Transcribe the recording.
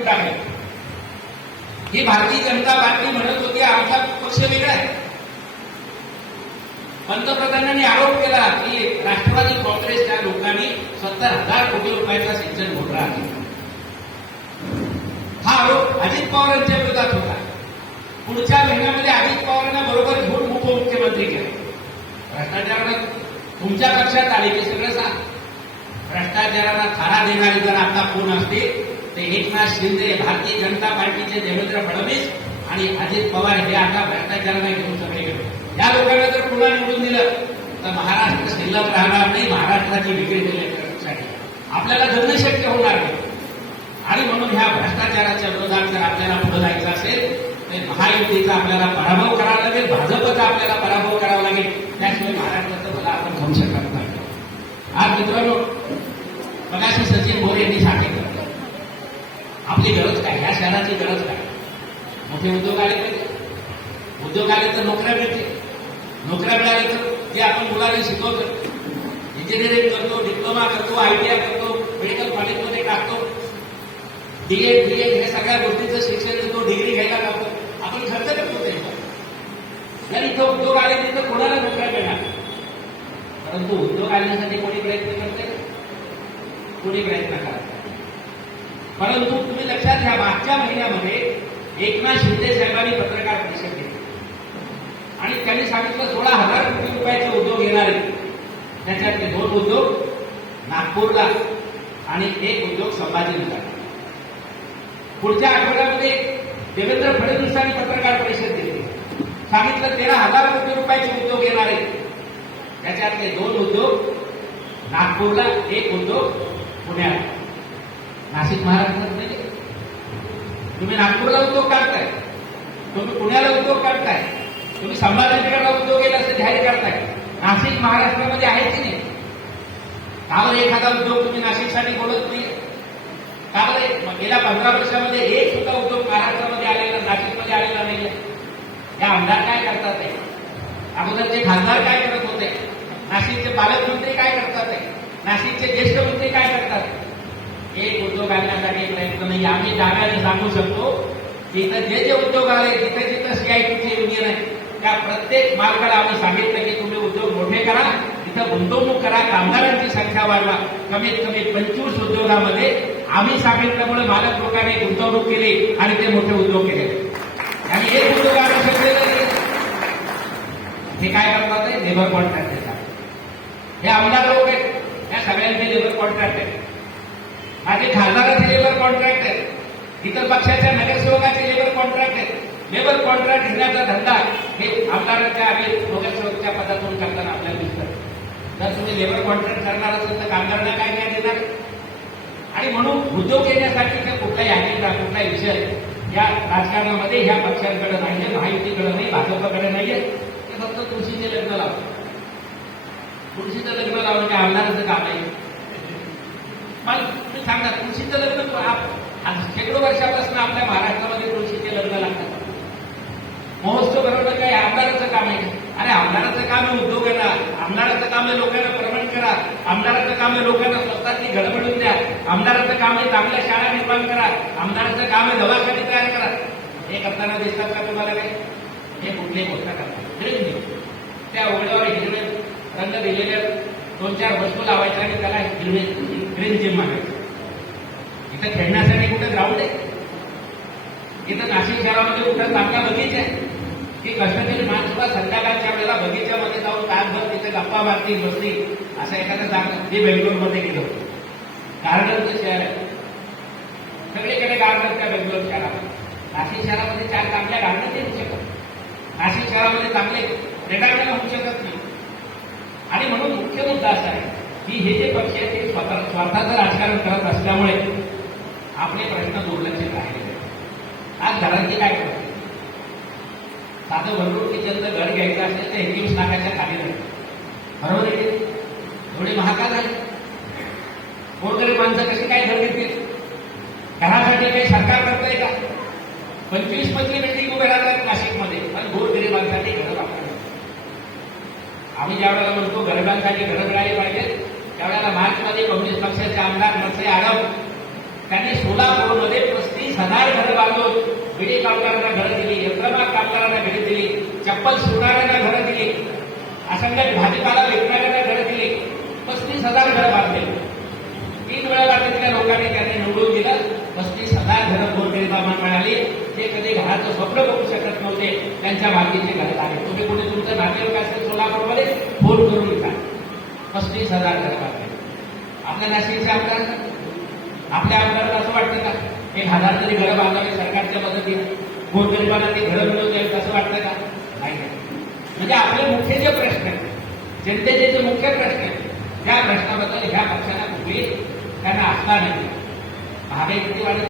देऊन टाकलं. ही भारतीय जनता पार्टी म्हणत होती आमचा पक्ष वेगळा आहे. पंतप्रधानांनी आरोप केला की राष्ट्रवादी काँग्रेसच्या लोकांनी 70,000 कोटी रुपयाचा सिंचन घोटाळा केला. हा आरोप अजित पवारांच्या विरोधात होता. पुढच्या महिन्यामध्ये अजित पवारांना बरोबर घेऊन उपमुख्यमंत्री केले. भ्रष्टाचाराला तुमच्या पक्षात आले की सगळं सांग. भ्रष्टाचाराला थारा देणारे जर आता कोण असतील ते एकनाथ शिंदे, भारतीय जनता पार्टीचे देवेंद्र फडणवीस आणि अजित पवार हे आता भ्रष्टाचाराला घेऊन सगळे गेले. या लोकांना जर पुन्हा निवडून दिलं तर महाराष्ट्र शिल्लक राहणार नाही. महाराष्ट्राची विक्री केल्यासाठी आपल्याला जगणं शक्य होणार नाही. आणि म्हणून ह्या भ्रष्टाचाराच्या विरोधात जर आपल्याला पुढे जायचं असेल तर महायुतीचा आपल्याला पराभव करावा लागेल, भाजपचा आपल्याला पराभव करावा लागेल. त्याशिवाय महाराष्ट्राचं मला आपण होऊ शकत नाही. आज मित्रांनो, मगाशी सचिन भोर यांनी सांगितलं आपली गरज काय, ह्या शहराची गरज काय. मोठे उद्योग आले पाहिजे. उद्योग आले तर नोकऱ्या मिळते. नोकऱ्या मिळाल्या तर जे आपण मुलांना शिकवतो, इंजिनिअरिंग करतो, डिप्लोमा करतो, आयटीआय करतो, मेडिकल कॉलेजमध्ये टाकतो, डीएड बीएड हे सगळ्या गोष्टींचं शिक्षण देतो, डिग्री घ्यायला लागतो, आपण खर्च करतो त्याच्यावर. जर इथं उद्योग आले तिथं कोणाला नोकऱ्या मिळणार. परंतु उद्योग आणण्यासाठी कोणी प्रयत्न करते, कोणी प्रयत्न करत. परंतु तुम्ही लक्षात घ्या, मागच्या महिन्यामध्ये एकनाथ शिंदे साहेबांनी पत्रकार परिषद घेतली आणि त्यांनी सांगितलं 16,000 कोटी रुपयाचे उद्योग येणार आहेत. त्याच्यातले 2 उद्योग नागपूरला आणि 1 उद्योग संभाजीनगर. पुढच्या आठवड्यामध्ये देवेंद्र फडणवीसांनी पत्रकार परिषद घेतली, सांगितलं 13,000 कोटी रुपयाचे उद्योग येणार आहेत. त्याच्यातले 2 उद्योग नागपूरला, 1 उद्योग पुण्याला. नाशिक महाराष्ट्रात नाही. तुम्ही नागपूरला उद्योग काढताय, तुम्ही पुण्याला उद्योग काढताय, तुम्ही संभाजीनगरला उद्योग येईल असं जाहीर करताय. नाशिक महाराष्ट्रामध्ये आहे की नाही? त्यावर एखादा उद्योग तुम्ही नाशिकसाठी बोलत नाही. त्यावर गेल्या 15 वर्षामध्ये एक सुद्धा उद्योग महाराष्ट्रामध्ये आलेला, नाशिकमध्ये आलेला नाहीये. या आमदार काय करतात आहे, अगोदरचे खासदार काय करत होते, नाशिकचे पालकमंत्री काय करतात आहे, नाशिकचे ज्येष्ठ मंत्री काय करतात. एक उद्योग आणण्यासाठी प्रयत्न नाही. आम्ही जागाने सांगू शकतो की इथं जे जे उद्योग आले, जिथे जिथं सीआयटीचे युनियन आहे त्या प्रत्येक मार्गाला आम्ही सांगितलं की तुम्ही उद्योग मोठे करा, तिथं गुंतवणूक करा, कामगारांची संख्या वाढवा. कमीत कमी 25 उद्योगामध्ये आम्ही सांगितल्यामुळे मालक लोकांनी गुंतवणूक केली आणि ते मोठे उद्योग केले. आणि एक उद्योग आणू शकलेलं नाही. हे काय करतात आहे, लेबर कॉन्ट्रॅक्ट देतात. हे आमदार लोक आहेत, या सगळ्यांचे लेबर कॉन्ट्रॅक्ट आहेत. माझे खासदाराचे लेबर कॉन्ट्रॅक्ट आहेत, इतर पक्षाच्या नगरसेवकाचे लेबर कॉन्ट्रॅक्ट आहेत. लेबर कॉन्ट्रॅक्ट घेण्याचा धंदा हे आमदारांच्या आणि नगरसेवकच्या पदातून करताना आपल्याला दिसतं. जर तुम्ही लेबर कॉन्ट्रॅक्ट करणार असेल तर कामगारांना काय न्याय देणार. आणि म्हणून उद्योग येण्यासाठी कुठलाही अजेंडा, कुठलाही विषय या राजकारणामध्ये ह्या पक्षांकडे नाहीये, महायुतीकडे नाही, भाजपकडे नाहीये. ते फक्त तुळशीचे लग्न लावतात. तुळशीचं लग्न लावणं काय आमदाराचं काम आहे. पण तुम्ही सांगा, तुळशीचं लग्न शेकडो वर्षापासून आपल्या महाराष्ट्रामध्ये तुळशीचे लग्न लागतात. महोत्सव भरवणं काय आमदाराचं काम आहे. अरे आमदाराचं काम आहे उद्योग करा, आमदाराचं काम आहे लोकांना प्रमोट करा, आमदाराचं काम आहे लोकांना स्वतःची घर मिळवून द्या, आमदाराचं काम आहे चांगल्या शाळा निर्माण करा, आमदाराचं काम आहे दवाखाने तयार करा. हे करताना दिसतात का तुम्हाला काय? हे कुठलीही गोष्ट करतात. त्या उघड्यावर हिरवे रंग दिलेल्या 2-4 वस्तू लावायच्या आणि त्याला हिरवे ग्रीन जिम मागायचं. इथं खेळण्यासाठी कुठे ग्राउंड आहे? इथं नाशिक शहरामध्ये कुठं चांगला बगीचा आहे की कष्टकरी माणसं संध्याकाळच्या वेळेला बगीच्यामध्ये जाऊन तासभर तिथे गप्पा मारतील, बसतील, असं एखादं जागा जे बेंगलोरमध्ये गेलो. गार्डनचं शहर आहे, सगळीकडे गार्डन त्या बेंगलोर शहरामध्ये. नाशिक शहरामध्ये 4 चांगल्या गार्डन येऊ शकत, नाशिक शहरामध्ये चांगले क्रीडांगण होऊ शकत नाही. आणि म्हणून मुख्य मुद्दा असा आहे की हे जे पक्ष आहेत ते स्वतःचं राजकारण करत असल्यामुळे आपले प्रश्न दुर्लक्षित राहिले. आज घरांची काय करते, साधं वररूट किचनचं घर घ्यायचं असेल तर 21 लाखाच्या खाली राहते. बरोबर आहे, एवढे महागात आहे. गोरगरीब माणसं कशी काय घर घेतील? घरासाठी काही सरकार करतंय का? 25 मजली बिल्डिंग उभे राहतात नाशिकमध्ये, पण गोरगरिबांसाठी घरं वापरतात. आम्ही ज्या वेळेला म्हणतो गरिबांसाठी घरं मिळाली पाहिजेत, त्यावेळेला मार्चमध्ये काँग्रेस पक्षाचे आमदार नरसे आडम त्यांनी सोलापूरमध्ये 35 सदार घरं बांधून बिडी कामगारांना घरं दिली, यंत्रमाग कामगारांना घरं दिली, चप्पल शिवणाऱ्यांना घरं दिली, असंख्य भाजीपाला विकणाऱ्यांना घरं दिली, 35,000 घरं बांधले. 3 वेळा राज्यातल्या लोकांनी त्यांनी निवडून दिलं. 35,000 घरं गोरगरिबांना मिळाली. ते कधी घराचं स्वप्न बघू शकत नव्हते, त्यांच्या मालकीचे घर आले. तुम्ही कोणी तुमचं नातेवाईक असेल सोलापूरमध्ये फोन करून विचार. 35,000 घरं बांधले. आपल्या नाशिकचे आमदार, आपल्या आमदारांना असं वाटतं का 1,000 तरी घरं बांधावी सरकारच्या मदतीने, गोरगरिबांना ती घरं मिळवून द्यावी असं वाटतं का? नाही. म्हणजे आपले मुख्य जे प्रश्न आहेत, जनतेचे जे मुख्य प्रश्न आहेत, त्या प्रश्नाबद्दल ह्या पक्षाला कुठली त्यांना आस्था नाही. महागाई किती वाढत